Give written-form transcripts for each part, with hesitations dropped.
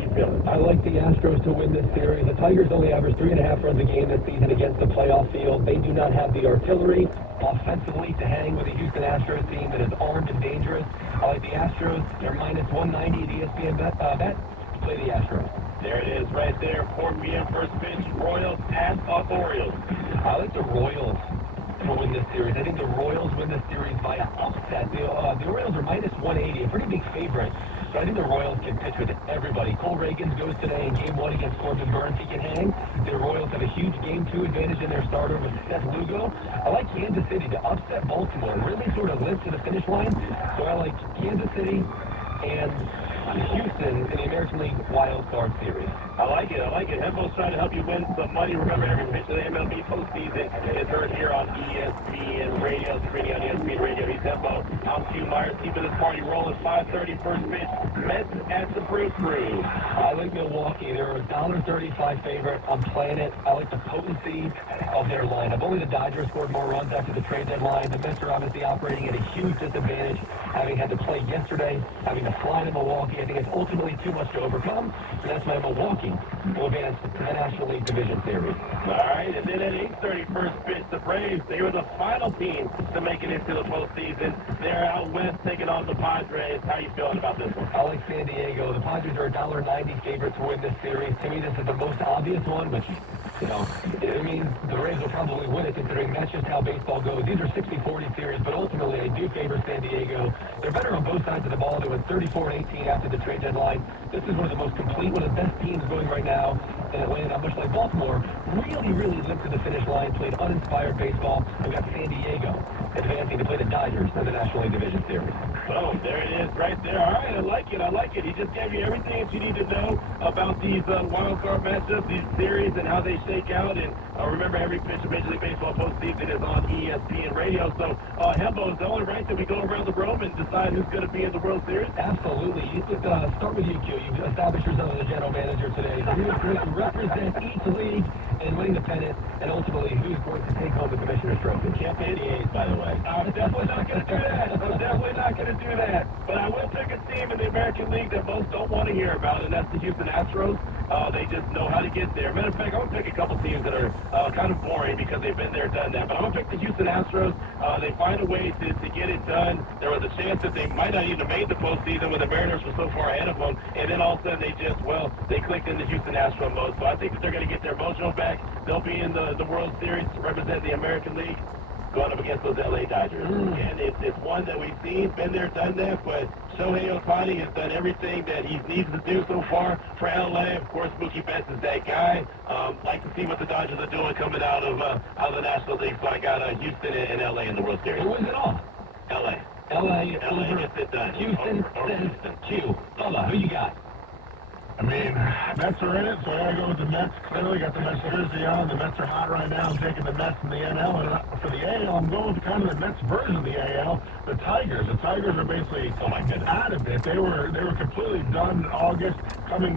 you feeling? I like the Astros to win this series. The Tigers only average 3.5 runs a game this season against the playoff field. They do not have the artillery offensively to hang with a Houston Astros team that is armed and dangerous. I like the Astros. They're minus 190 at ESPN bet. Play the Astros. There it is right there. 4 p.m. first pitch. Royals at Orioles. I like the Royals to win this series. I think the Royals win this series via upset. The Orioles are minus 180, a pretty big favorite. So I think the Royals can pitch with everybody. Cole Reagans goes today in Game 1 against Corbin Burns. He can hang. The Royals have a huge Game 2 advantage in their starter with Seth Lugo. I like Kansas City to upset Baltimore. Really sort of limp to the finish line. So I like Kansas City and Houston in the American League Wild Card Series. I like it. Hembo's trying to help you win some money. Remember, every pitch of the MLB postseason is heard here on ESPN Radio. Screening on ESPN Radio. He's Hembo. I'm Q Myers, keeping this party rolling. 5:30 first pitch. Mets at the Brew. I like Milwaukee. They're a $1.35 favorite. I'm playing it. I like the potency of their lineup. Only the Dodgers scored more runs after the trade deadline. The Mets are obviously operating at a huge disadvantage, having had to play yesterday, having to fly to Milwaukee. I think it's ultimately too much to overcome, and that's why Milwaukee will advance to the National League Division Series. All right, and then at 8:30 first pitch, the Braves, they were the final team to make it into the postseason. They're out west taking on the Padres. How you feeling about this one? I like San Diego. The Padres are a $1.90 favorite to win this series. To me, this is the most obvious one, which, it means the Rays will probably win it, considering that's just how baseball goes. These are 60-40 series, but ultimately I do favor San Diego. They're better on both sides of the ball. They went 34-18 after the trade deadline. This is one of the most complete, one of the best teams going right now in Atlanta, much like Baltimore. Really limped to the finish line, played uninspired baseball, and got San Diego advancing to play the Dodgers in the National League Division Series. Oh, there it is right there. All right, I like it. He just gave you everything that you need to know about these wild card matchups, these series, and how they shake out. And remember, every pitch of Major League Baseball postseason is on ESPN Radio. So, Hembo, is the only right that we go around the room and decide who's going to be in the World Series? Absolutely. You start with you, Q. You've established yourself as the general manager today. So you represent each league and winning the pennant, and ultimately who's going to take home the Commissioner's Trophy. Can't pay the A's, by the way. I'm definitely not going to do that. But I will pick a team in the American League that most don't want to hear about, and that's the Houston Astros. They just know how to get there. Matter of fact, I'm going to pick a couple teams that are kind of boring because they've been there, done that. But I'm going to pick the Houston Astros. They find a way to get it done. There was a chance that they might not even have made the postseason when the Mariners were so far ahead of them. And then all of a sudden they clicked in the Houston Astros mode. So I think that they're going to get their mojo back. They'll be in the World Series to represent the American League, going up against those LA Dodgers. And it's one that we've seen, been there, done that, but Shohei Ohtani has done everything that he needs to do so far for LA. Of course, Mookie Betts is that guy. Like to see what the Dodgers are doing coming out of the National League. So I got Houston and LA in the World Series. Who wins it all? LA. LA gets it done. Houston says Q. Bubba, who you got? I mean, Mets are in it, so I gotta go with the Mets. Clearly got the Mets jersey on. The Mets are hot right now. I'm taking the Mets in the NL, and for the AL, I'm going with kind of the Mets version of the AL, the Tigers. The Tigers are basically out of it. They were completely done in August, coming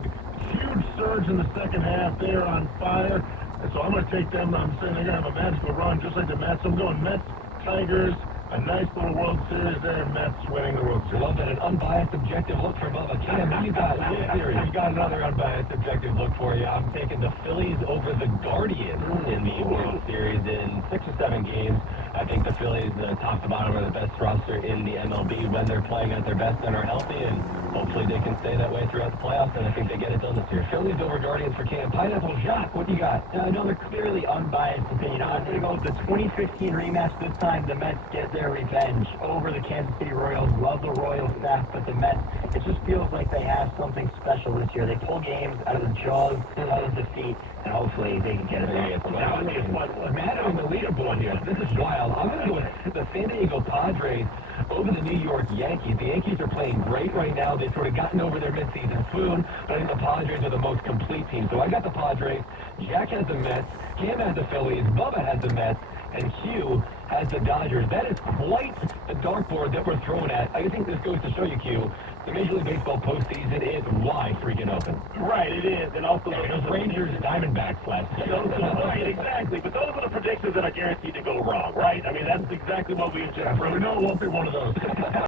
huge surge in the second half. They are on fire, and so I'm going to take them. I'm saying they're going to have a magical run, just like the Mets. I'm going Mets, Tigers. A nice little World Series there, Mets winning the World Series. Love that, an unbiased, objective look for Bubba. Cam, who you got in this series? I've got another unbiased, objective look for you. I'm taking the Phillies over the Guardians in the World Series in 6 or 7 games. I think the Phillies, top to bottom, are the best roster in the MLB when they're playing at their best and are healthy, and hopefully they can stay that way throughout the playoffs, and I think they get it done this year. Phillies over Guardians for Cam. Pineapple Jacques, what do you got? Another clearly unbiased opinion. I'm going to go with the 2015 rematch. This time the Mets get their revenge over the Kansas City Royals. Love the Royals staff, but the Mets, it just feels like they have something special this year. They pull games out of the jaws of defeat, and hopefully they can get it back. That would be a fun one. Mad on the leaderboard here. This is wild. I'm going to go with the San Diego Padres over the New York Yankees. The Yankees are playing great right now. They've sort of gotten over their midseason swoon, but I think the Padres are the most complete team. So I got the Padres. Jack has the Mets. Cam has the Phillies. Bubba has the Mets. And Q has the Dodgers. That is quite a dartboard that we're throwing at. I think this goes to show you, Q, the Major League Baseball postseason is wide freaking open. Right, it is. And also those Rangers Diamondbacks last year. Right, exactly. But those are the predictions that are guaranteed to go wrong, right? I mean, that's exactly what we just We know it won't be one of those.